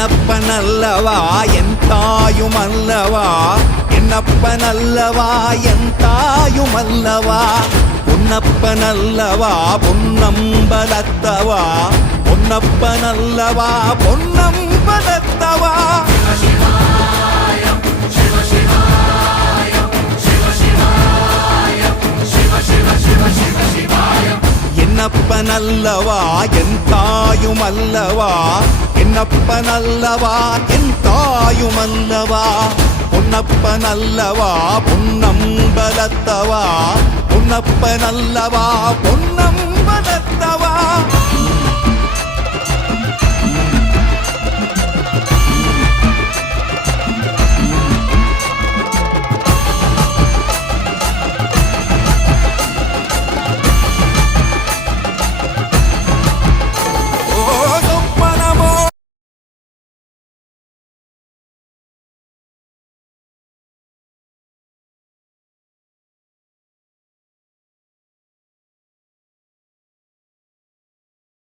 என்னப்பனல்லவா என் தாயுமல்லவா, என்னப்பனல்லவா என் தாயுமல்லவா, பொன்னப்பனல்லவா பொன்னம்பலத்தவா, பொன்னப்பனல்லவா பொன்னம்பலத்தவா. என்னப்பனல்லவா என் தாயுமல்லவா, என்னப்பனல்லவா என் தாயுமல்லவா, பொன்னப்பனல்லவா பொன்னம்பலத்தவா, பொன்னப்பனல்லவா பொன்னம்பலத்தவா.